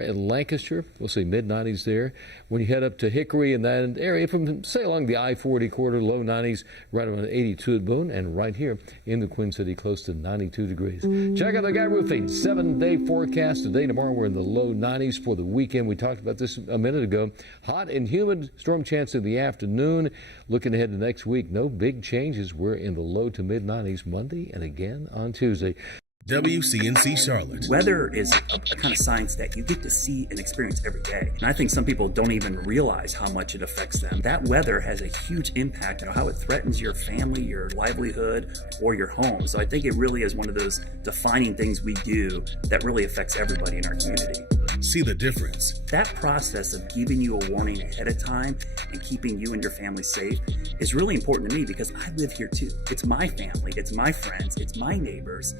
In Lancaster, we'll see mid-90s there. When you head up to Hickory and that area, from say along the I-40 corridor, low 90s, right around 82 at Boone, and right here in the Queen City, close to 92 degrees. Check out the Guy Roofing 7-day forecast today. Tomorrow we're in the low 90s for the weekend. We talked about this a minute ago. Hot and humid, storm chance in the afternoon. Looking ahead to next week, no big changes. We're in the low to mid-90s Monday and again on Tuesday. WCNC Charlotte. Weather is a kind of science that you get to see and experience every day. And I think some people don't even realize how much it affects them. That weather has a huge impact on how it threatens your family, your livelihood, or your home. So I think it really is one of those defining things we do that really affects everybody in our community. See the difference. That process of giving you a warning ahead of time and keeping you and your family safe is really important to me because I live here too. It's my family, it's my friends, it's my neighbors.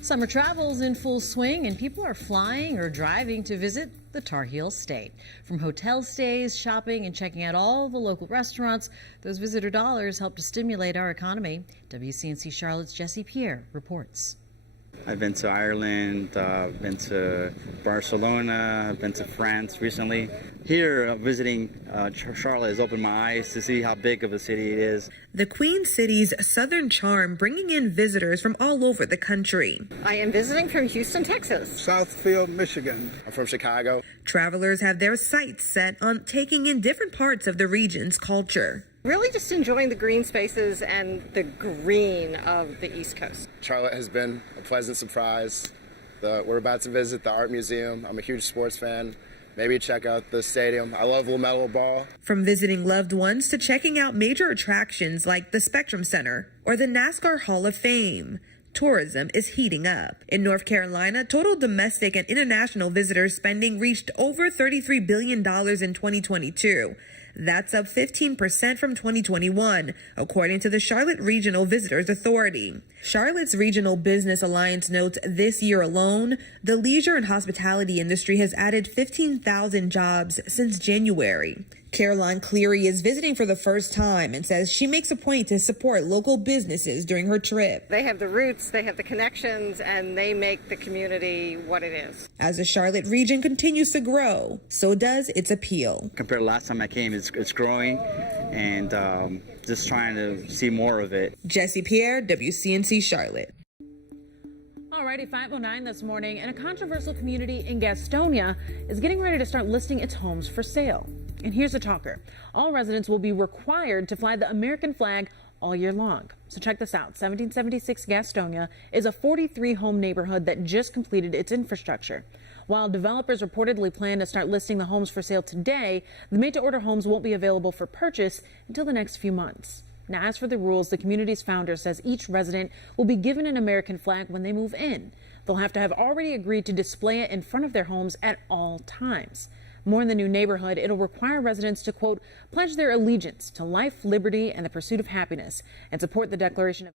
Summer travel's in full swing and people are flying or driving to visit the Tar Heel State. From hotel stays, shopping, and checking out all the local restaurants, those visitor dollars help to stimulate our economy. WCNC Charlotte's Jesse Pierre reports. I've been to Ireland, been to Barcelona, I've been to France recently. Here, visiting Charlotte has opened my eyes to see how big of a city it is. The Queen City's southern charm bringing in visitors from all over the country. I am visiting from Houston, Texas. Southfield, Michigan. I'm from Chicago. Travelers have their sights set on taking in different parts of the region's culture. Really just enjoying the green spaces and the green of the East Coast. Charlotte has been a pleasant surprise. We're about to visit the Art Museum. I'm a huge sports fan. Maybe check out the stadium. I love LaMelo Ball. From visiting loved ones to checking out major attractions like the Spectrum Center or the NASCAR Hall of Fame, tourism is heating up. In North Carolina, total domestic and international visitor spending reached over $33 billion in 2022. That's up 15% from 2021, according to the Charlotte Regional Visitors Authority. Charlotte's Regional Business Alliance notes this year alone, the leisure and hospitality industry has added 15,000 jobs since January. Caroline Cleary is visiting for the first time and says she makes a point to support local businesses during her trip. They have the roots, they have the connections, and they make the community what it is. As the Charlotte region continues to grow, so does its appeal. Compared to last time I came, it's growing and just trying to see more of it. Jesse Pierre, WCNC Charlotte. Alrighty, 5:09 this morning, and a controversial community in Gastonia is getting ready to start listing its homes for sale. And here's the talker. All residents will be required to fly the American flag all year long. So check this out. 1776 Gastonia is a 43-home neighborhood that just completed its infrastructure. While developers reportedly plan to start listing the homes for sale today, the made-to-order homes won't be available for purchase until the next few months. Now, as for the rules, the community's founder says each resident will be given an American flag when they move in. They'll have to have already agreed to display it in front of their homes at all times. More in the new neighborhood, it'll require residents to, quote, pledge their allegiance to life, liberty, and the pursuit of happiness, and support the Declaration of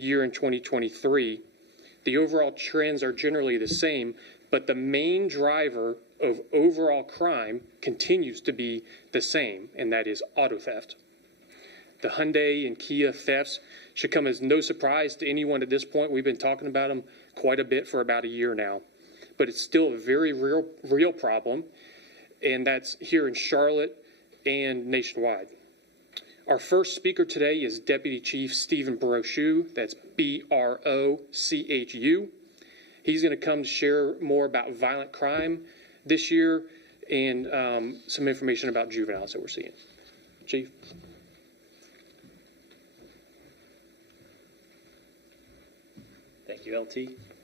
year in 2023, the overall trends are generally the same, but the main driver of overall crime continues to be the same, and that is auto theft. The Hyundai and Kia thefts should come as no surprise to anyone at this point. We've been talking about them quite a bit for about a year now, but it's still a very real problem, and that's here in Charlotte and nationwide. Our first speaker today is Deputy Chief Stephen Brochu. That's B-R-O-C-H-U. He's going to come to share more about violent crime this year and some information about juveniles that we're seeing. Chief. Thank you, LT.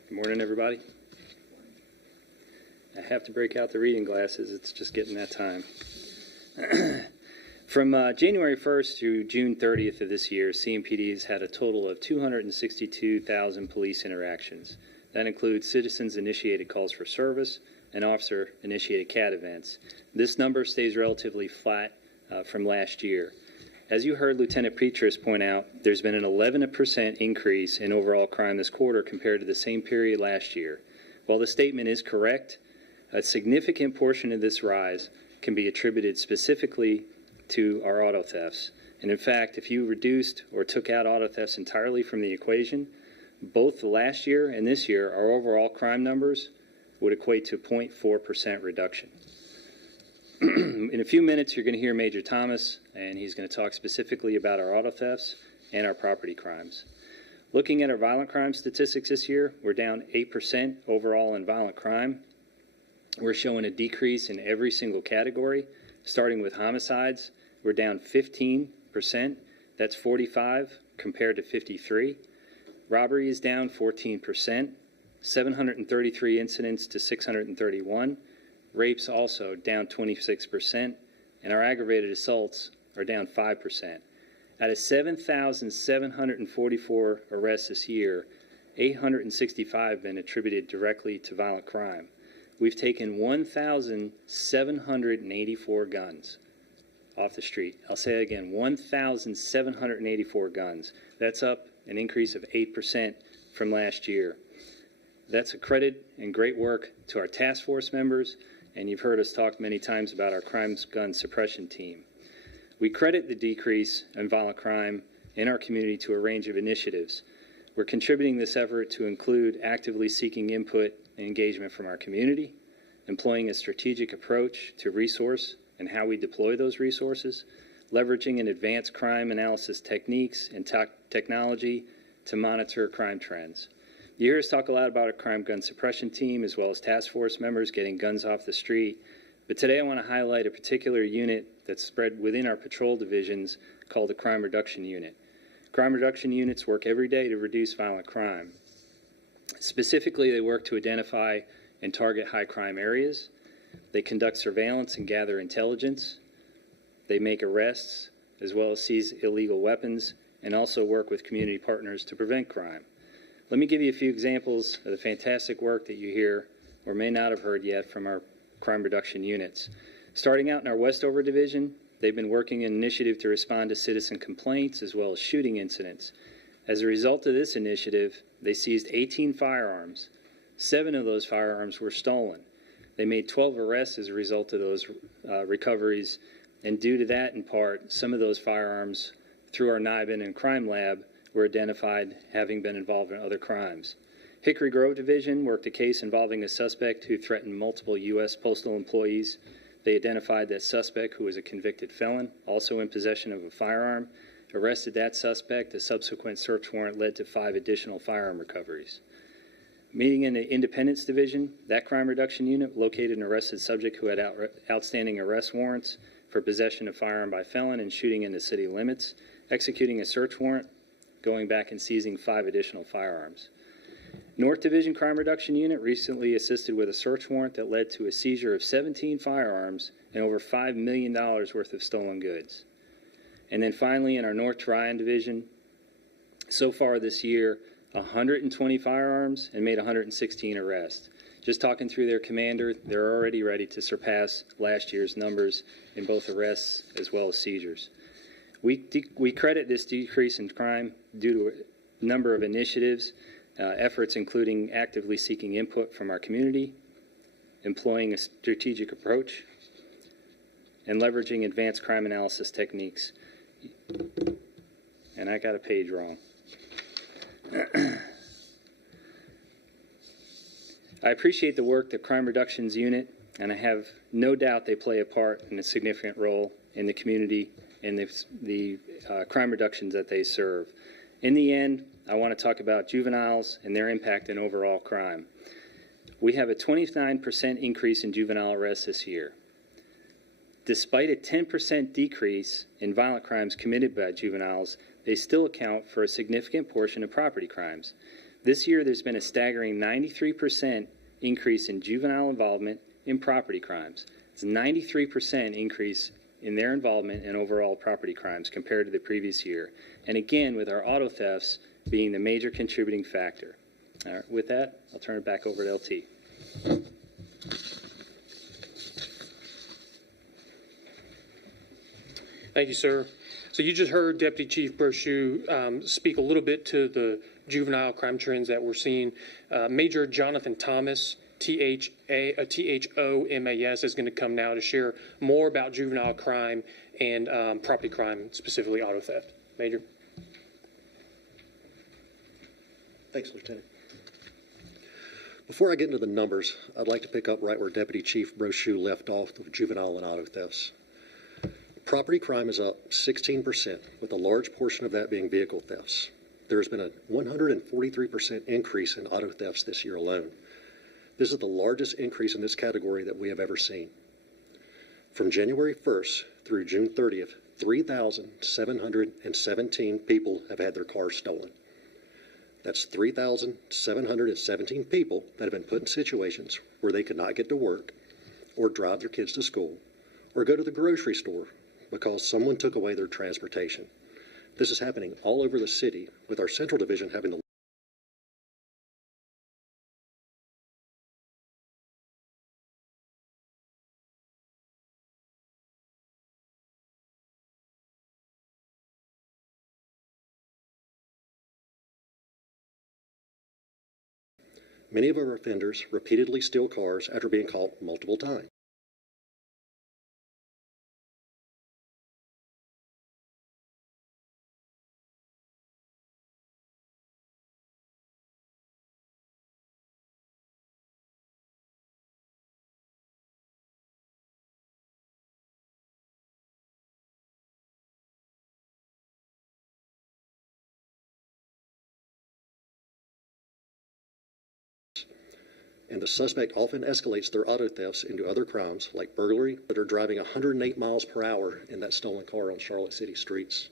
Good morning, everybody. I have to break out the reading glasses. It's just getting that time. From January 1st through June 30th of this year, CMPD has had a total of 262,000 police interactions. That includes citizens-initiated calls for service and officer-initiated CAT events. This number stays relatively flat from last year. As you heard Lieutenant Petrus point out, there's been an 11% increase in overall crime this quarter compared to the same period last year. While the statement is correct, a significant portion of this rise can be attributed specifically to our auto thefts. And in fact, if you reduced or took out auto thefts entirely from the equation, both last year and this year, our overall crime numbers would equate to a 0.4% reduction. In a few minutes, you're going to hear Major Thomas, and he's going to talk specifically about our auto thefts and our property crimes. Looking at our violent crime statistics this year, we're down 8% overall in violent crime. We're showing a decrease in every single category. Starting with homicides, we're down 15%. That's 45 compared to 53. Robbery is down 14%, 733 incidents to 631. Rapes also down 26%, and our aggravated assaults are down 5%. Out of 7,744 arrests this year, 865 have been attributed directly to violent crime. We've taken 1,784 guns off the street. I'll say it again, 1,784 guns. That's up an increase of 8% from last year. That's a credit and great work to our task force members, and you've heard us talk many times about our crime gun suppression team. We credit the decrease in violent crime in our community to a range of initiatives. We're contributing this effort to include actively seeking input and engagement from our community, employing a strategic approach to resource and how we deploy those resources, leveraging an advanced crime analysis techniques and technology to monitor crime trends. You hear us talk a lot about our crime gun suppression team as well as task force members getting guns off the street, but today I want to highlight a particular unit that's spread within our patrol divisions called the Crime Reduction Unit. Crime reduction units work every day to reduce violent crime. Specifically, they work to identify and target high crime areas. They conduct surveillance and gather intelligence. They make arrests as well as seize illegal weapons and also work with community partners to prevent crime. Let me give you a few examples of the fantastic work that you hear or may not have heard yet from our crime reduction units. Starting out in our Westover division, they've been working an initiative to respond to citizen complaints as well as shooting incidents. As a result of this initiative, they seized 18 firearms. 7 of those firearms were stolen. They made 12 arrests as a result of those recoveries, and due to that, in part, some of those firearms, through our NIBIN and crime lab, were identified having been involved in other crimes. Hickory Grove Division worked a case involving a suspect who threatened multiple U.S. postal employees. They identified that suspect, who was a convicted felon, also in possession of a firearm, arrested that suspect. A subsequent search warrant led to 5 additional firearm recoveries. Meeting in the Independence Division, that crime reduction unit located an arrested subject who had outstanding arrest warrants for possession of firearm by felon and shooting into city limits, executing a search warrant, going back and seizing 5 additional firearms. North Division Crime Reduction Unit recently assisted with a search warrant that led to a seizure of 17 firearms and over $5 million worth of stolen goods. And then finally, in our North Tryon Division, so far this year, 120 firearms and made 116 arrests. Just talking through their commander, they're already ready to surpass last year's numbers in both arrests as well as seizures. We credit this decrease in crime due to a number of initiatives, efforts including actively seeking input from our community, employing a strategic approach, and leveraging advanced crime analysis techniques. And I got a page wrong. I appreciate the work that Crime Reductions Unit, and I have no doubt they play a part in a significant role in the community and the crime reductions that they serve. In the end, I want to talk about juveniles and their impact in overall crime. We have a 29% increase in juvenile arrests this year. Despite a 10% decrease in violent crimes committed by juveniles, they still account for a significant portion of property crimes. This year, there's been a staggering 93% increase in juvenile involvement in property crimes. It's a 93% increase in their involvement in overall property crimes compared to the previous year. And again, with our auto thefts being the major contributing factor. All right, with that, I'll turn it back over to LT. Thank you, sir. So you just heard Deputy Chief Brochu speak a little bit to the juvenile crime trends that we're seeing. Major Jonathan Thomas, THOMAS, is going to come now to share more about juvenile crime and property crime, specifically auto theft. Major. Thanks, Lieutenant. Before I get into the numbers, I'd like to pick up right where Deputy Chief Brochu left off with juvenile and auto thefts. Property crime is up 16%, with a large portion of that being vehicle thefts. There has been a 143% increase in auto thefts this year alone. This is the largest increase in this category that we have ever seen. From January 1st through June 30th, 3,717 people have had their cars stolen. That's 3,717 people that have been put in situations where they could not get to work, or drive their kids to school, or go to the grocery store because someone took away their transportation. This is happening all over the city, with our Central Division having to Many of our offenders repeatedly steal cars after being caught multiple times. And the suspect often escalates their auto thefts into other crimes like burglary, that are driving 108 miles per hour in that stolen car on Charlotte City streets.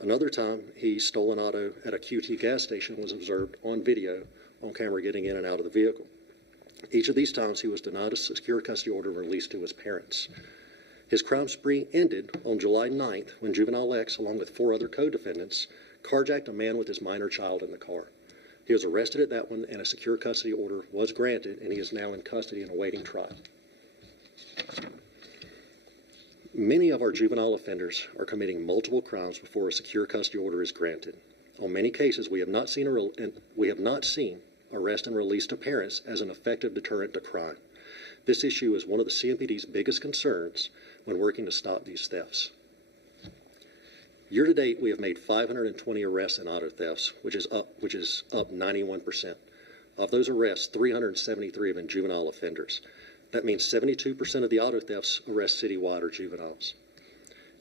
Another time, he stole an auto at a QT gas station and was observed on video on camera getting in and out of the vehicle. Each of these times, he was denied a secure custody order and released to his parents. His crime spree ended on July 9th when Juvenile X, along with 4 other co-defendants, carjacked a man with his minor child in the car. He was arrested at that one, and a secure custody order was granted, and he is now in custody and awaiting trial. Many of our juvenile offenders are committing multiple crimes before a secure custody order is granted. On many cases, we have not seen arrest and release to parents as an effective deterrent to crime. This issue is one of the CMPD's biggest concerns when working to stop these thefts. Year to date, we have made 520 arrests in auto thefts, which is up 91%. Of those arrests, 373 have been juvenile offenders. That means 72% of the auto thefts arrests citywide are juveniles.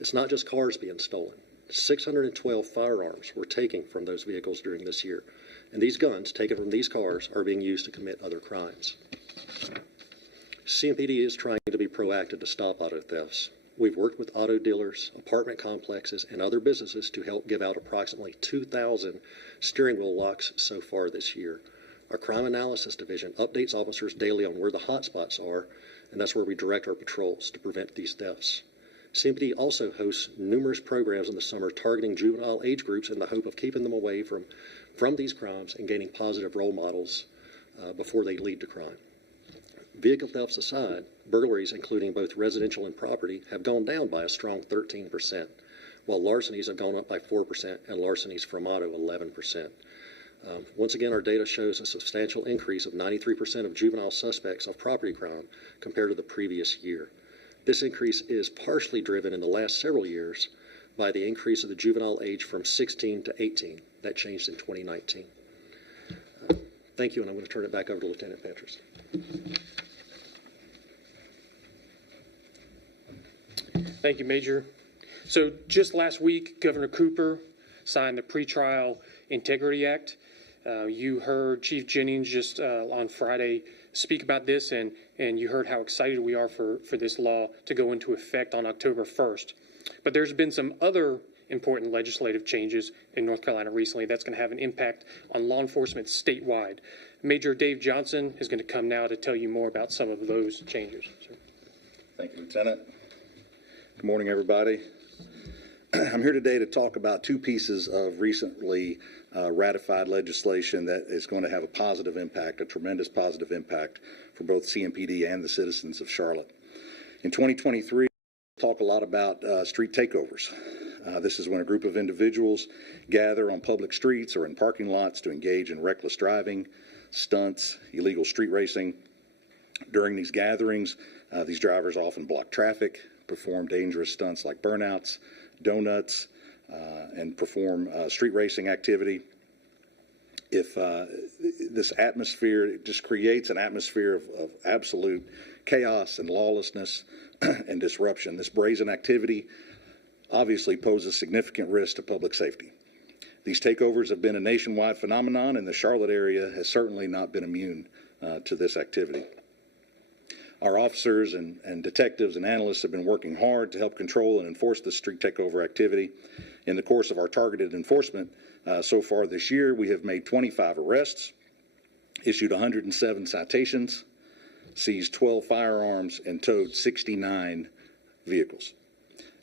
It's not just cars being stolen. 612 firearms were taken from those vehicles during this year, and these guns taken from these cars are being used to commit other crimes. CMPD is trying to be proactive to stop auto thefts. We've worked with auto dealers, apartment complexes, and other businesses to help give out approximately 2,000 steering wheel locks so far this year. Our Crime Analysis Division updates officers daily on where the hot spots are, and that's where we direct our patrols to prevent these thefts. CMPD also hosts numerous programs in the summer targeting juvenile age groups in the hope of keeping them away from these crimes and gaining positive role models before they lead to crime. Vehicle thefts aside, burglaries, including both residential and property, have gone down by a strong 13%, while larcenies have gone up by 4% and larcenies from auto 11%. Once again, our data shows a substantial increase of 93% of juvenile suspects of property crime compared to the previous year. This increase is partially driven in the last several years by the increase of the juvenile age from 16 to 18. That changed in 2019. Thank you, and I'm going to turn it back over to Lieutenant Petras. Thank you, Major. So just last week, Governor Cooper signed the Pretrial Integrity Act. You heard Chief Jennings just on Friday speak about this, and you heard how excited we are for this law to go into effect on October 1st. But there's been some other important legislative changes in North Carolina recently. That's going to have an impact on law enforcement statewide. Major Dave Johnson is going to come now to tell you more about some of those changes. Thank you, Lieutenant. Good morning, everybody. I'm here today to talk about two pieces of recently ratified legislation that is going to have a positive impact, a tremendous positive impact for both CMPD and the citizens of Charlotte. In 2023, we'll talk a lot about street takeovers. This is when a group of individuals gather on public streets or in parking lots to engage in reckless driving, stunts, illegal street racing. During these gatherings, these drivers often block traffic, perform dangerous stunts like burnouts, donuts, and perform street racing activity. If this atmosphere, it just creates an atmosphere of absolute chaos and lawlessness and disruption. This brazen activity obviously poses significant risk to public safety. These takeovers have been a nationwide phenomenon, and the Charlotte area has certainly not been immune to this activity. Our officers and detectives and analysts have been working hard to help control and enforce the street takeover activity. In the course of our targeted enforcement so far this year, we have made 25 arrests, issued 107 citations, seized 12 firearms, and towed 69 vehicles.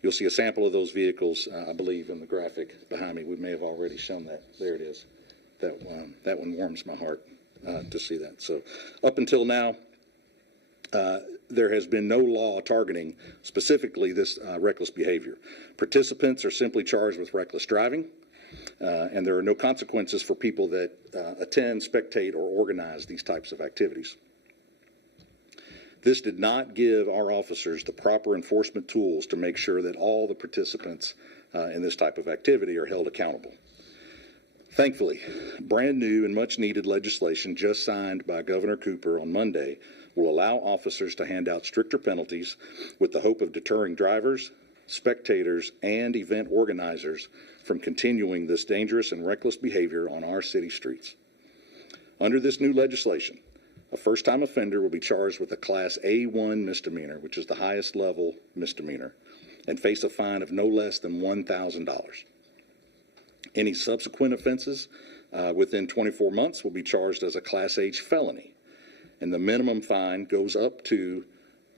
You'll see a sample of those vehicles, I believe, in the graphic behind me. We may have already shown that. There it is. That one warms my heart to see that. So up until now, there has been no law targeting specifically this reckless behavior. Participants are simply charged with reckless driving, and there are no consequences for people that attend, spectate, or organize these types of activities. This did not give our officers the proper enforcement tools to make sure that all the participants in this type of activity are held accountable. Thankfully, brand new and much needed legislation just signed by Governor Cooper on Monday will allow officers to hand out stricter penalties with the hope of deterring drivers, spectators, and event organizers from continuing this dangerous and reckless behavior on our city streets. Under this new legislation, a first-time offender will be charged with a Class A1 misdemeanor, which is the highest level misdemeanor, and face a fine of no less than $1,000. Any subsequent offenses within 24 months will be charged as a Class H felony, and the minimum fine goes up to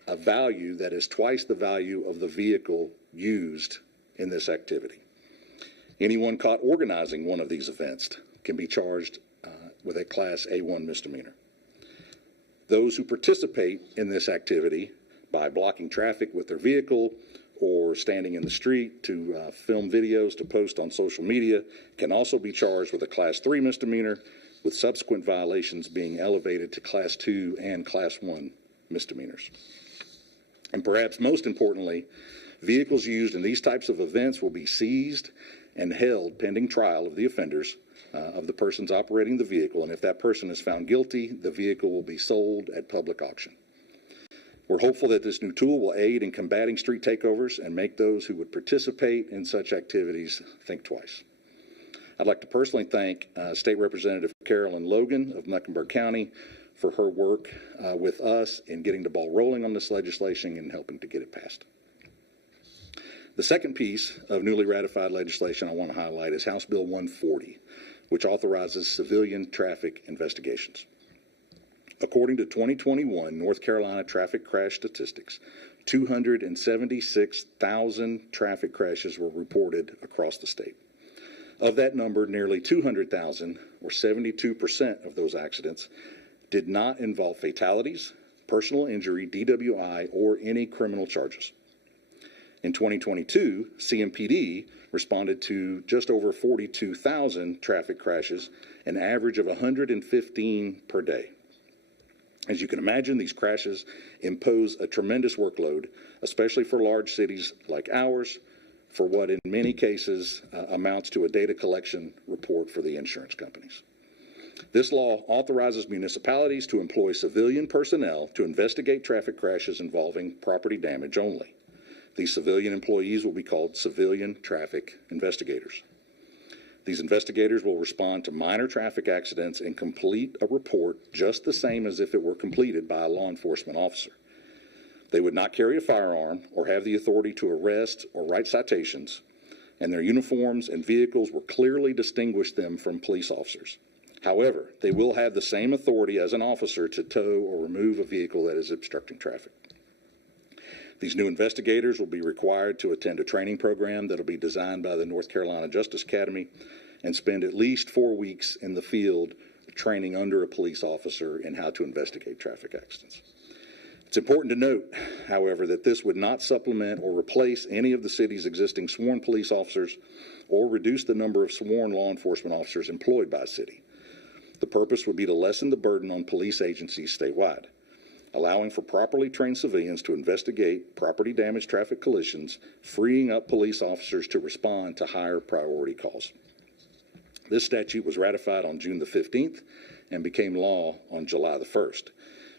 a value that is twice the value of the vehicle used in this activity. Anyone caught organizing one of these events can be charged with a Class A1 misdemeanor. Those who participate in this activity by blocking traffic with their vehicle or standing in the street to film videos to post on social media can also be charged with a Class 3 misdemeanor, with subsequent violations being elevated to Class 2 and Class 1 misdemeanors. And perhaps most importantly, vehicles used in these types of events will be seized and held pending trial of the offenders, of the persons operating the vehicle, and if that person is found guilty, the vehicle will be sold at public auction. We're hopeful that this new tool will aid in combating street takeovers and make those who would participate in such activities think twice. I'd like to personally thank State Representative Carolyn Logan of Mecklenburg County for her work with us in getting the ball rolling on this legislation and helping to get it passed. The second piece of newly ratified legislation I want to highlight is House Bill 140, which authorizes civilian traffic investigations. According to 2021 North Carolina traffic crash statistics, 276,000 traffic crashes were reported across the state. Of that number, nearly 200,000, or 72% of those accidents, did not involve fatalities, personal injury, DWI, or any criminal charges. In 2022, CMPD responded to just over 42,000 traffic crashes, an average of 115 per day. As you can imagine, these crashes impose a tremendous workload, especially for large cities like ours, for what in many cases amounts to a data collection report for the insurance companies. This law authorizes municipalities to employ civilian personnel to investigate traffic crashes involving property damage only. These civilian employees will be called civilian traffic investigators. These investigators will respond to minor traffic accidents and complete a report just the same as if it were completed by a law enforcement officer. They would not carry a firearm or have the authority to arrest or write citations, and their uniforms and vehicles will clearly distinguish them from police officers. However, they will have the same authority as an officer to tow or remove a vehicle that is obstructing traffic. These new investigators will be required to attend a training program that will be designed by the North Carolina Justice Academy and spend at least 4 weeks in the field training under a police officer in how to investigate traffic accidents. It's important to note, however, that this would not supplement or replace any of the city's existing sworn police officers or reduce the number of sworn law enforcement officers employed by the city. The purpose would be to lessen the burden on police agencies statewide, allowing for properly trained civilians to investigate property damage traffic collisions, freeing up police officers to respond to higher priority calls. This statute was ratified on June the 15th and became law on July the 1st.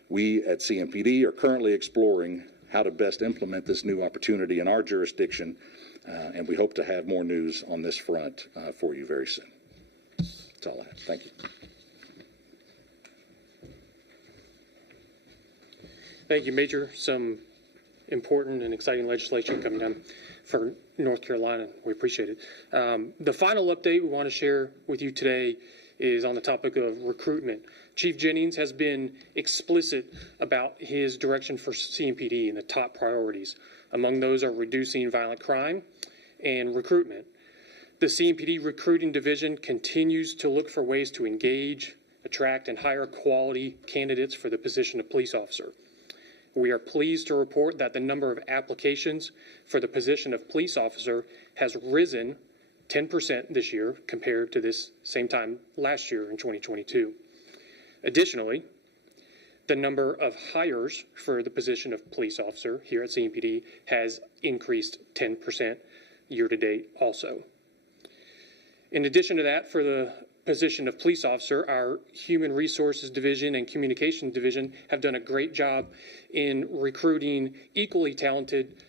We at CMPD are currently exploring how to best implement this new opportunity in our jurisdiction, and we hope to have more news on this front for you very soon. That's all I have. Thank you. Thank you, Major. Some important and exciting legislation coming down for North Carolina. We appreciate it. The final update we want to share with you today is on the topic of recruitment. Chief Jennings has been explicit about his direction for CMPD and the top priorities. Among those are reducing violent crime and recruitment. The CMPD recruiting division continues to look for ways to engage, attract, and hire quality candidates for the position of police officer. We are pleased to report that the number of applications for the position of police officer has risen 10% this year compared to this same time last year in 2022. Additionally, the number of hires for the position of police officer here at CMPD has increased 10% year to date also. In addition to that, for the position of police officer, our Human Resources Division and Communications Division have done a great job in recruiting equally talented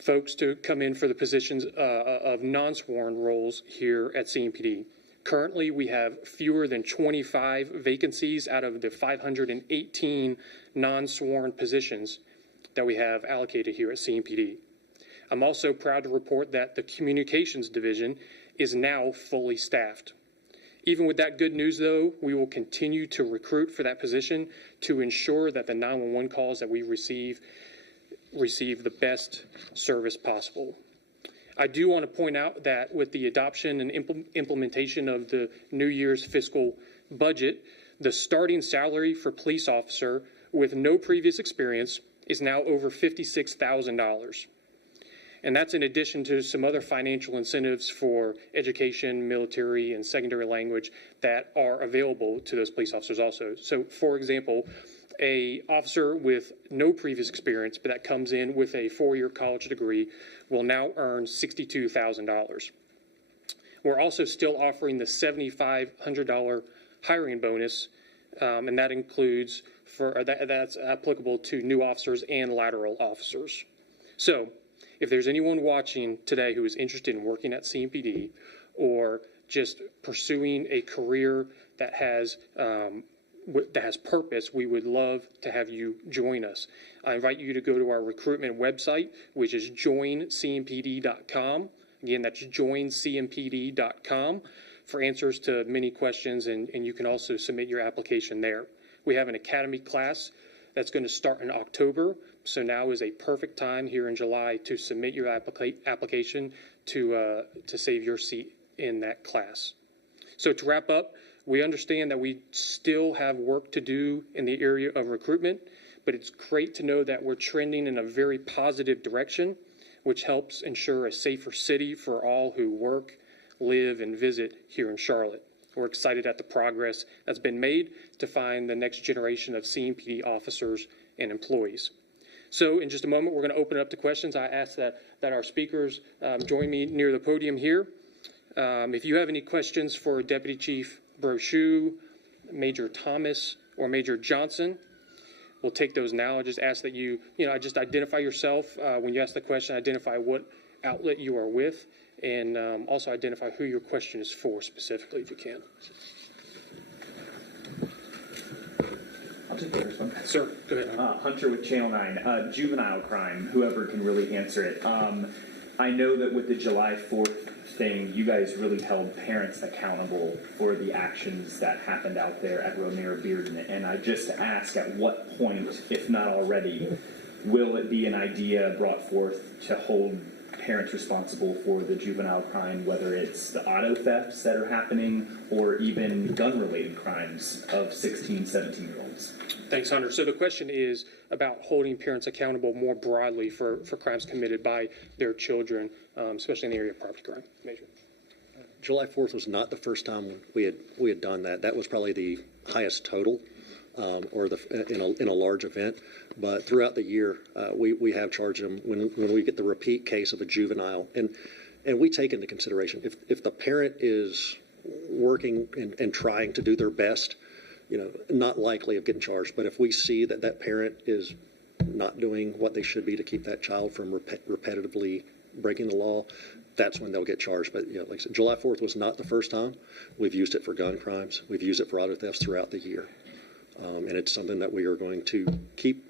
folks to come in for the positions of non-sworn roles here at CMPD. Currently, we have fewer than 25 vacancies out of the 518 non-sworn positions that we have allocated here at CMPD. I'm also proud to report that the Communications Division is now fully staffed. Even with that good news, though, we will continue to recruit for that position to ensure that the 911 calls that we receive the best service possible. I do want to point out that with the adoption and implementation of the New Year's fiscal budget, the starting salary for police officer with no previous experience is now over $56,000. And that's in addition to some other financial incentives for education, military, and secondary language that are available to those police officers also. So, for example, a officer with no previous experience, but that comes in with a 4-year college degree, will now earn $62,000. We're also still offering the $7,500 hiring bonus, and that includes that's applicable to new officers and lateral officers. So, if there's anyone watching today who is interested in working at CMPD or just pursuing a career that has purpose, we would love to have you join us. I invite you to go to our recruitment website, which is joincmpd.com. Again, that's joincmpd.com for answers to many questions, and you can also submit your application there. We have an academy class that's going to start in October, so now is a perfect time here in July to submit your application to save your seat in that class. So to wrap up, we understand that we still have work to do in the area of recruitment, but it's great to know that we're trending in a very positive direction, which helps ensure a safer city for all who work, live, and visit here in Charlotte. We're excited at the progress that's been made to find the next generation of CMPD officers and employees. So in just a moment, we're going to open it up to questions. I ask that our speakers join me near the podium here. If you have any questions for Deputy Chief Brochu, Major Thomas, or Major Johnson, we'll take those now. I just ask that you just identify yourself. When you ask the question, identify what outlet you are with, and also identify who your question is for specifically, if you can. I'll take the first one. Sir, go ahead. Hunter with Channel 9. Juvenile crime, whoever can really answer it. I know that with the July 4th thing, you guys really held parents accountable for the actions that happened out there at Romero Bearden. And I just ask, at what point, if not already, will it be an idea brought forth to hold parents responsible for the juvenile crime, whether it's the auto thefts that are happening or even gun-related crimes of 16, 17-year-olds? Thanks, Hunter. So the question is about holding parents accountable more broadly for crimes committed by their children, especially in the area of property crime. Major. July 4th was not the first time we had done that. That was probably the highest total, or in a large event. But throughout the year, we have charged them when we get the repeat case of a juvenile, and we take into consideration if the parent is working and trying to do their best, not likely of getting charged. But if we see that parent is not doing what they should be to keep that child from repetitively breaking the law, that's when they'll get charged. But like I said, July 4th was not the first time. We've used it for gun crimes. We've used it for auto thefts throughout the year, and it's something that we are going to keep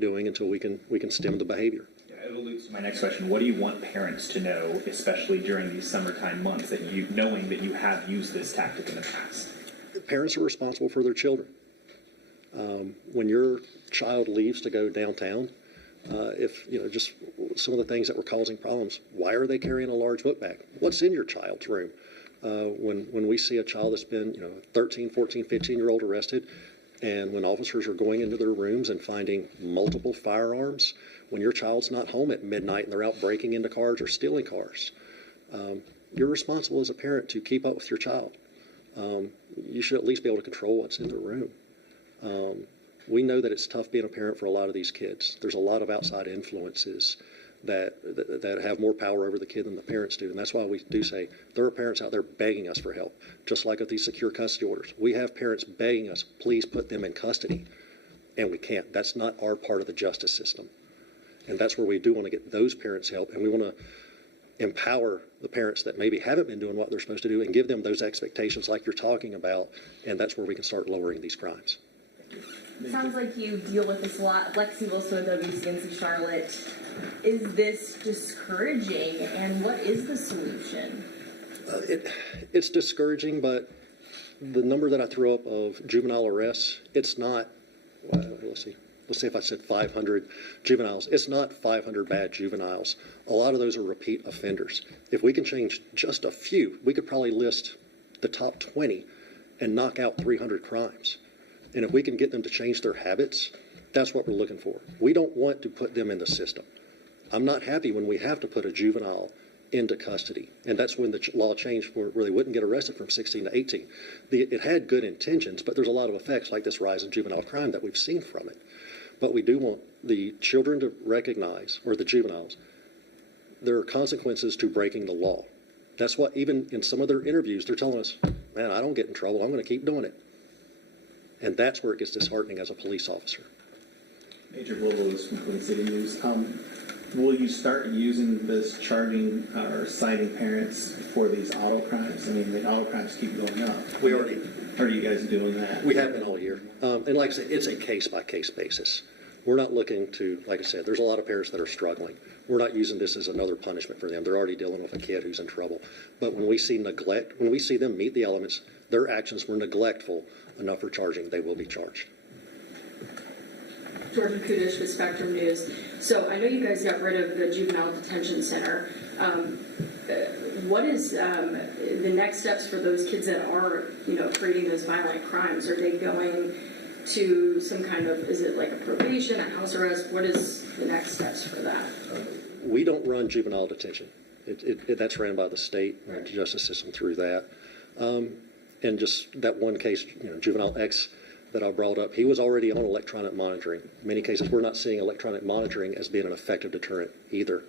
doing until we can stem the behavior. It alludes to my next question. What do you want parents to know, especially during these summertime months, knowing that you have used this tactic in the past? Parents are responsible for their children. When your child leaves to go downtown, if just some of the things that were causing problems, why are they carrying a large book bag? What's in your child's room? When we see a child that's been 13, 14, 15-year-old arrested, and when officers are going into their rooms and finding multiple firearms, when your child's not home at midnight and they're out breaking into cars or stealing cars, you're responsible as a parent to keep up with your child. You should at least be able to control what's in the room. We know that it's tough being a parent for a lot of these kids. There's a lot of outside influences that have more power over the kid than the parents do. And that's why we do say there are parents out there begging us for help, just like with these secure custody orders. We have parents begging us, please put them in custody, and we can't. That's not our part of the justice system. And that's where we do want to get those parents help, and we want to empower the parents that maybe haven't been doing what they're supposed to do and give them those expectations like you're talking about, and that's where we can start lowering these crimes. Sounds like you deal with this a lot. Lexi Wilson with WCNC Charlotte. Is this discouraging, and what is the solution? It's discouraging, but the number that I threw up of juvenile arrests, it's not, let's see if I said 500 juveniles. It's not 500 bad juveniles. A lot of those are repeat offenders. If we can change just a few, we could probably list the top 20 and knock out 300 crimes. And if we can get them to change their habits, that's what we're looking for. We don't want to put them in the system. I'm not happy when we have to put a juvenile into custody. And that's when the law changed where they wouldn't get arrested from 16 to 18. It had good intentions, but there's a lot of effects like this rise in juvenile crime that we've seen from it. But we do want the children to recognize, or the juveniles, there are consequences to breaking the law. That's what, even in some of their interviews, they're telling us, man, I don't get in trouble. I'm going to keep doing it. And that's where it gets disheartening as a police officer. Major Global from Queen City News. Will you start using this charging or citing parents for these auto crimes? I mean, the auto crimes keep going up. We already. Are you guys doing that? We have been all year. And like I said, it's a case-by-case basis. We're not looking to, like I said, there's a lot of parents that are struggling. We're not using this as another punishment for them. They're already dealing with a kid who's in trouble. But when we see neglect, when we see them meet the elements, their actions were neglectful enough for charging, they will be charged. Georgia Kudish with Spectrum News. So I know you guys got rid of the juvenile detention center. What is the next steps for those kids that are, creating those violent crimes? Are they going to some kind of, is it like a probation, a house arrest? What is the next steps for that? We don't run juvenile detention. That's ran by the state and the justice system through that. And just that one case, Juvenile X that I brought up, he was already on electronic monitoring. In many cases, we're not seeing electronic monitoring as being an effective deterrent either.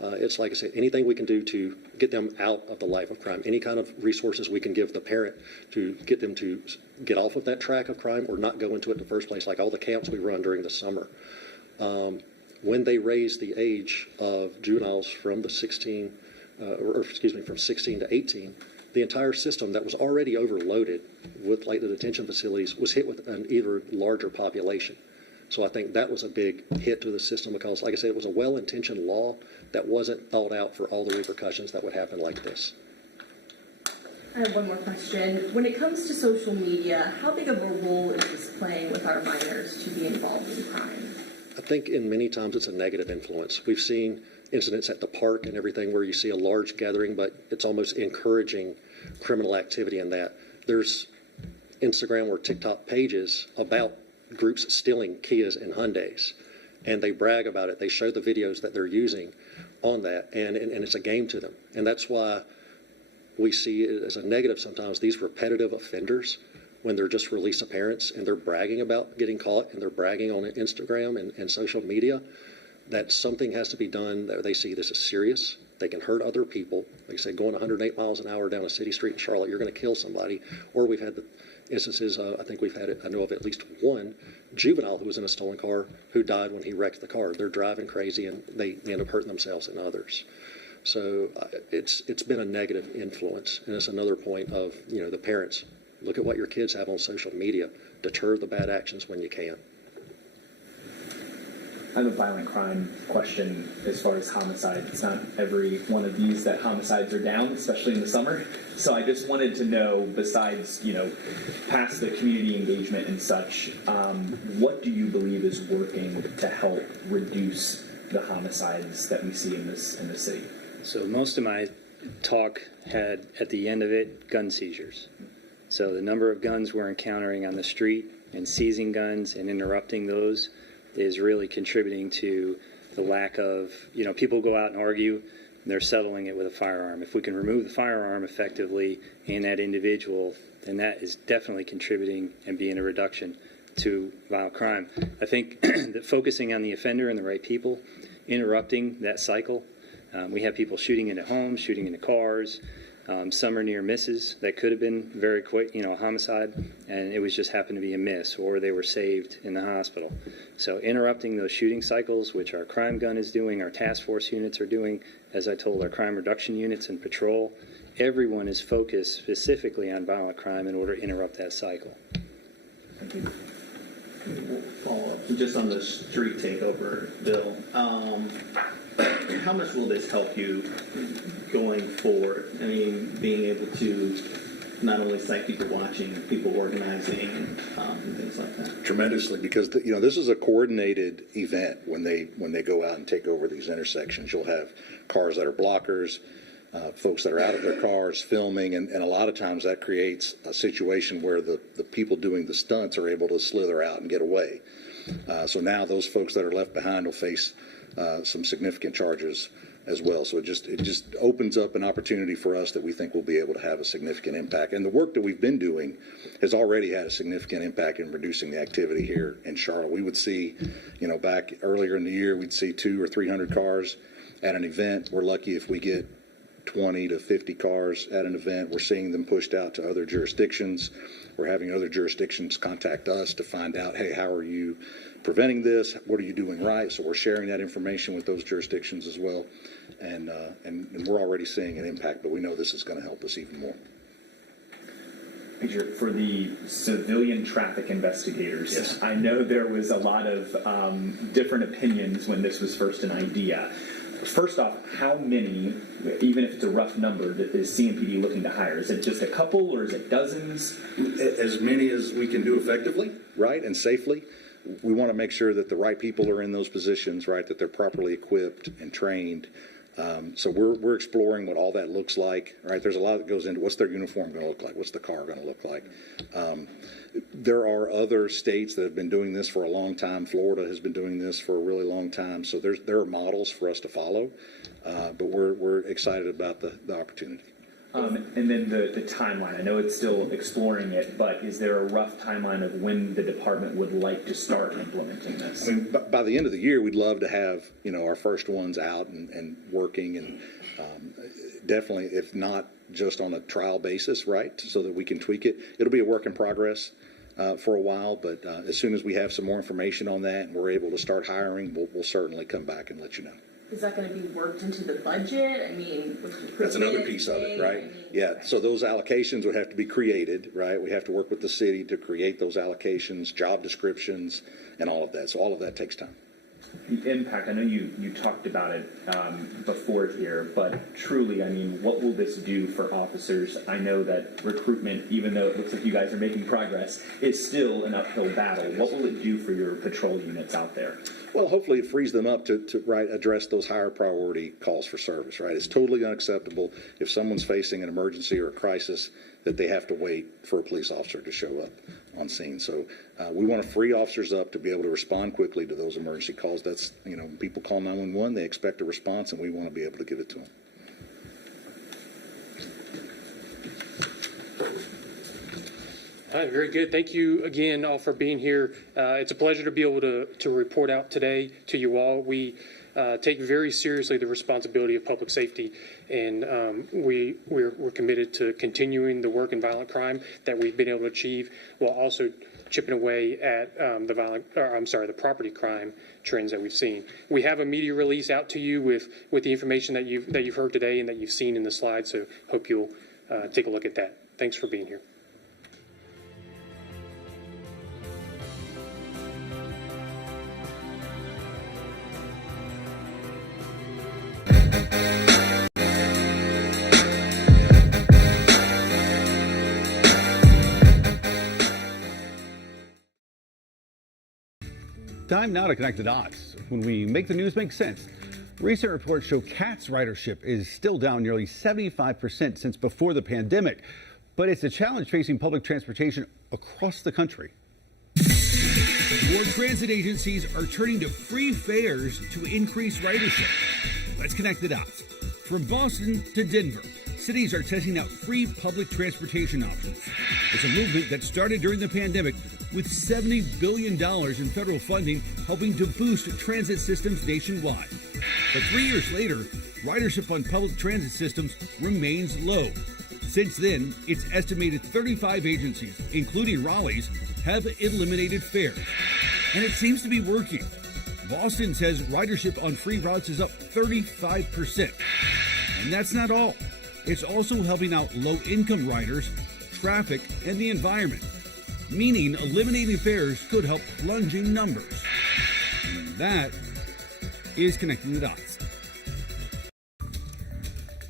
It's like I said, anything we can do to get them out of the life of crime, any kind of resources we can give the parent to get them to get off of that track of crime or not go into it in the first place, like all the camps we run during the summer. When they raise the age of juveniles from 16 to 18, the entire system that was already overloaded with like the detention facilities was hit with an even larger population. So I think that was a big hit to the system because, like I said, it was a well-intentioned law that wasn't thought out for all the repercussions that would happen like this. I have one more question. When it comes to social media, how big of a role is this playing with our minors to be involved in crime? I think in many times it's a negative influence. We've seen incidents at the park and everything where you see a large gathering, but it's almost encouraging criminal activity in that. There's Instagram or TikTok pages about groups stealing Kias and Hyundais, and they brag about it. They show the videos that they're using on that, and it's a game to them. And that's why we see it as a negative sometimes, these repetitive offenders, when they're just released appearance and they're bragging about getting caught and they're bragging on Instagram and social media, that something has to be done. That they see this as serious. They can hurt other people. Like I say, going 108 miles an hour down a city street in Charlotte, you're going to kill somebody. Or we've had the instances, I think we've had it, I know of at least one juvenile who was in a stolen car who died when he wrecked the car. They're driving crazy and they end up hurting themselves and others. So it's been a negative influence, and it's another point of, the parents, look at what your kids have on social media. Deter the bad actions when you can. I have a violent crime question as far as homicide. It's not every one of these that homicides are down, especially in the summer. So I just wanted to know, besides, past the community engagement and such, what do you believe is working to help reduce the homicides that we see in the city? So most of my talk had, at the end of it, gun seizures. So the number of guns we're encountering on the street and seizing guns and interrupting those is really contributing to the lack of, people go out and argue, and they're settling it with a firearm. If we can remove the firearm effectively in that individual, then that is definitely contributing and being a reduction to violent crime. I think that focusing on the offender and the right people, interrupting that cycle. We have people shooting into homes, shooting into cars. Some are near misses that could have been very quick, a homicide, and it was just happened to be a miss, or they were saved in the hospital. So interrupting those shooting cycles, which our crime gun is doing, our task force units are doing, as I told, our crime reduction units and patrol, everyone is focused specifically on violent crime in order to interrupt that cycle. Thank you. Follow up. Just on the street takeover bill, how much will this help you going forward? I mean, being able to not only cite people watching, people organizing, and things like that. Tremendously, because this is a coordinated event. When they go out and take over these intersections, you'll have cars that are blockers, folks that are out of their cars filming, and a lot of times that creates a situation where the people doing the stunts are able to slither out and get away. So now those folks that are left behind will face some significant charges as well. So it just opens up an opportunity for us that we think will be able to have a significant impact. And the work that we've been doing has already had a significant impact in reducing the activity here in Charlotte. We would see, back earlier in the year, we'd see 200 or 300 cars at an event. We're lucky if we get 20 to 50 cars at an event. We're seeing them pushed out to other jurisdictions. We're having other jurisdictions contact us to find out, hey, how are you preventing this? What are you doing right? So we're sharing that information with those jurisdictions as well. And we're already seeing an impact, but we know this is going to help us even more. For the civilian traffic investigators, yes. I know there was a lot of different opinions when this was first an idea. First off, how many, even if it's a rough number, is CMPD looking to hire? Is it just a couple or is it dozens? As many as we can do effectively, right, and safely. We want to make sure that the right people are in those positions, right, that they're properly equipped and trained. So we're exploring what all that looks like, right? There's a lot that goes into what's their uniform going to look like, what's the car going to look like. There are other states that have been doing this for a long time. Florida has been doing this for a really long time. So there are models for us to follow, but we're excited about the opportunity. And then the timeline. I know it's still exploring it, but is there a rough timeline of when the department would like to start implementing this? I mean, by the end of the year, we'd love to have our first ones out and working, and definitely, if not just on a trial basis, right, so that we can tweak it. It'll be a work in progress for a while, but as soon as we have some more information on that and we're able to start hiring, we'll certainly come back and let you know. Is that going to be worked into the budget? I mean, that's another piece of it, right? Yeah, so those allocations would have to be created, right? We have to work with the city to create those allocations, job descriptions, and all of that. So all of that takes time. The impact, I know you talked about it before here, but truly, I mean, what will this do for officers? I know that recruitment, even though it looks like you guys are making progress, is still an uphill battle. What will it do for your patrol units out there? Well, hopefully it frees them up to address those higher priority calls for service, right? It's totally unacceptable if someone's facing an emergency or a crisis that they have to wait for a police officer to show up on scene. So we want to free officers up to be able to respond quickly to those emergency calls. That's, when people call 911, they expect a response, and we want to be able to give it to them. All right, very good. Thank you again all for being here. It's a pleasure to be able to report out today to you all. We take very seriously the responsibility of public safety, and we're committed to continuing the work in violent crime that we've been able to achieve, while also chipping away at the property crime trends that we've seen. We have a media release out to you with the information that you've heard today and that you've seen in the slides. So hope you'll take a look at that. Thanks for being here. Time now to connect the dots. When we make the news make sense. Recent reports show CATS ridership is still down nearly 75% since before the pandemic. But it's a challenge facing public transportation across the country. More transit agencies are turning to free fares to increase ridership. Let's connect the dots. From Boston to Denver, cities are testing out free public transportation options. It's a movement that started during the pandemic with $70 billion in federal funding helping to boost transit systems nationwide. But 3 years later, ridership on public transit systems remains low. Since then, it's estimated 35 agencies, including Raleigh's, have eliminated fares. And it seems to be working. Boston says ridership on free routes is up 35%. And that's not all. It's also helping out low-income riders, traffic, and the environment. Meaning eliminating fares could help plunging numbers. And that is connecting the dots.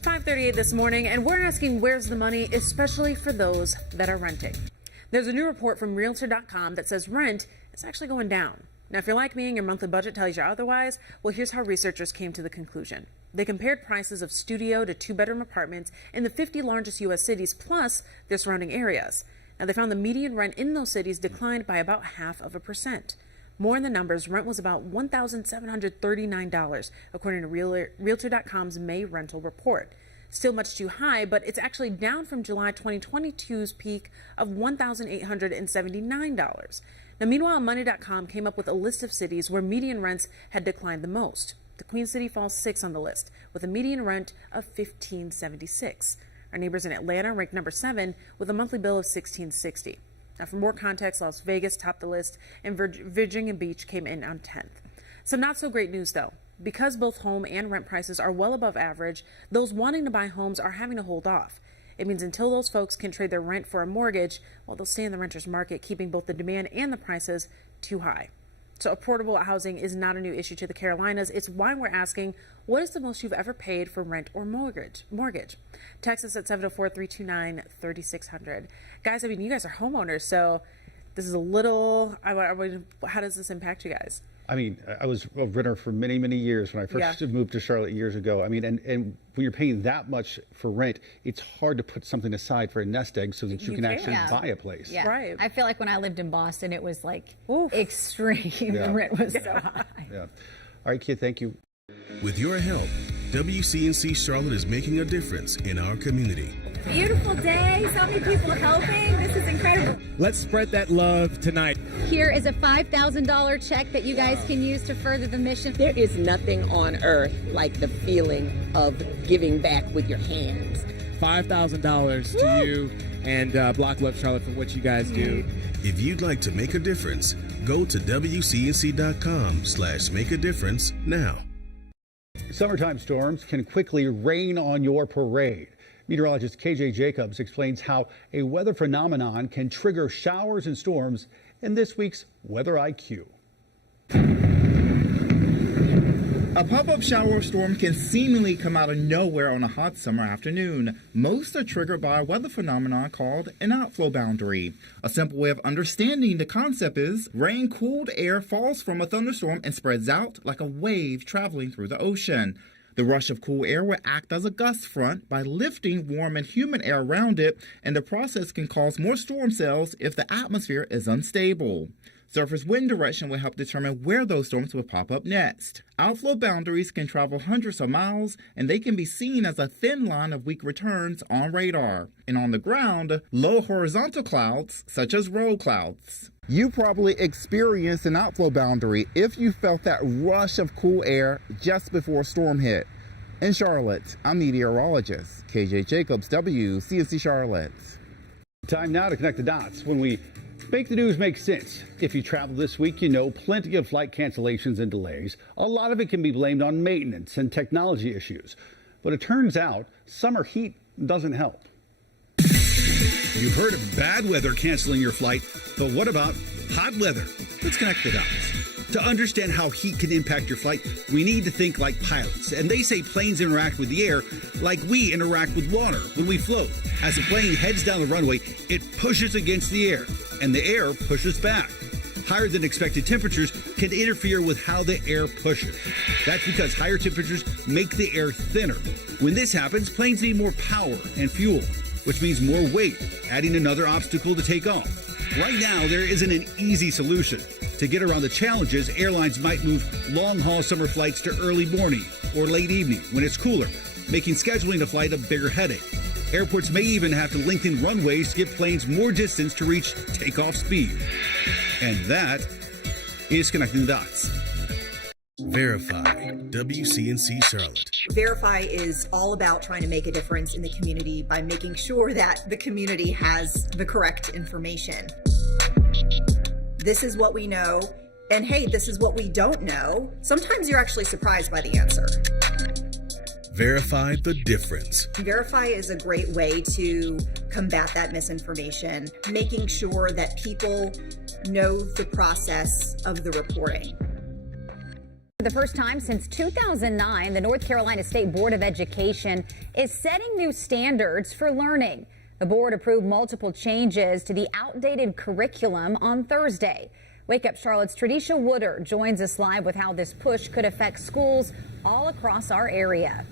5:38 this morning, and we're asking where's the money, especially for those that are renting. There's a new report from Realtor.com that says rent is actually going down. Now, if you're like me and your monthly budget tells you otherwise, well, here's how researchers came to the conclusion. They compared prices of studio to two-bedroom apartments in the 50 largest U.S. cities plus their surrounding areas. Now, they found the median rent in those cities declined by about 0.5%. More in the numbers, rent was about $1,739, according to Realtor.com's May rental report. Still much too high, but it's actually down from July 2022's peak of $1,879. Now, meanwhile, Money.com came up with a list of cities where median rents had declined the most. The Queen City falls 6th on the list, with a median rent of $1,576. Our neighbors in Atlanta ranked number 7 with a monthly bill of $1,660. Now, for more context, Las Vegas topped the list, and Virginia Beach came in on 10th. Some not so great news, though. Because both home and rent prices are well above average, those wanting to buy homes are having to hold off. It means until those folks can trade their rent for a mortgage, well, they'll stay in the renter's market, keeping both the demand and the prices too high. So affordable housing is not a new issue to the Carolinas. It's why we're asking, what is the most you've ever paid for rent or mortgage? Text us at 704-329-3600. Guys, I mean, you guys are homeowners, so this is a little, how does this impact you guys? I mean, I was a renter for many, many years when I first moved to Charlotte years ago. I mean, and when you're paying that much for rent, it's hard to put something aside for a nest egg so that you can actually buy a place. Yeah. Right. I feel like when I lived in Boston, it was like extreme. The rent was so high. Yeah. All right, kid, thank you. With your help, WCNC Charlotte is making a difference in our community. Beautiful day, so many people helping. This is incredible. Let's spread that love tonight. Here is a $5,000 check that you guys can use to further the mission. There is nothing on earth like the feeling of giving back with your hands. $5,000 to you and Block Love Charlotte for what you guys do. If you'd like to make a difference, go to WCNC.com/make-a-difference now. Summertime storms can quickly rain on your parade. Meteorologist KJ Jacobs explains how a weather phenomenon can trigger showers and storms in this week's Weather IQ. A pop-up shower or storm can seemingly come out of nowhere on a hot summer afternoon. Most are triggered by a weather phenomenon called an outflow boundary. A simple way of understanding the concept is rain-cooled air falls from a thunderstorm and spreads out like a wave traveling through the ocean. The rush of cool air will act as a gust front by lifting warm and humid air around it, and the process can cause more storm cells if the atmosphere is unstable. Surface wind direction will help determine where those storms will pop up next. Outflow boundaries can travel hundreds of miles, and they can be seen as a thin line of weak returns on radar. And on the ground, low horizontal clouds, such as roll clouds. You probably experienced an outflow boundary if you felt that rush of cool air just before a storm hit. In Charlotte, I'm meteorologist KJ Jacobs, WCNC Charlotte. Time now to connect the dots when we make the news make sense. If you travel this week, you know plenty of flight cancellations and delays. A lot of it can be blamed on maintenance and technology issues. But it turns out summer heat doesn't help. You've heard of bad weather canceling your flight, but what about hot weather? Let's connect the dots. To understand how heat can impact your flight, we need to think like pilots. And they say planes interact with the air like we interact with water when we float. As a plane heads down the runway, it pushes against the air, and the air pushes back. Higher than expected temperatures can interfere with how the air pushes. That's because higher temperatures make the air thinner. When this happens, planes need more power and fuel, which means more weight, adding another obstacle to take off. Right now, there isn't an easy solution. To get around the challenges, airlines might move long-haul summer flights to early morning or late evening when it's cooler, making scheduling a flight a bigger headache. Airports may even have to lengthen runways to give planes more distance to reach takeoff speed. And that is Connecting the Dots. Verify, WCNC Charlotte. Verify is all about trying to make a difference in the community by making sure that the community has the correct information. This is what we know, and hey, this is what we don't know. Sometimes you're actually surprised by the answer. Verify the difference. Verify is a great way to combat that misinformation, making sure that people know the process of the reporting. For the first time since 2009, the North Carolina State Board of Education is setting new standards for learning. The board approved multiple changes to the outdated curriculum on Thursday. Wake Up Charlotte's Tradisha Wooder joins us live with how this push could affect schools all across our area.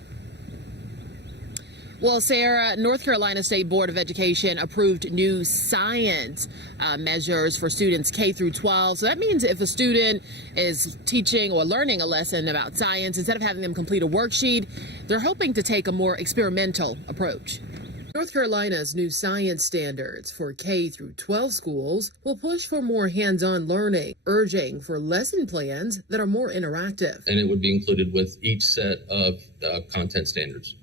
Well, Sarah, North Carolina State Board of Education approved new science measures for students K through 12. So that means if a student is teaching or learning a lesson about science, instead of having them complete a worksheet, they're hoping to take a more experimental approach. North Carolina's new science standards for K through 12 schools will push for more hands-on learning, urging for lesson plans that are more interactive. And it would be included with each set of content standards.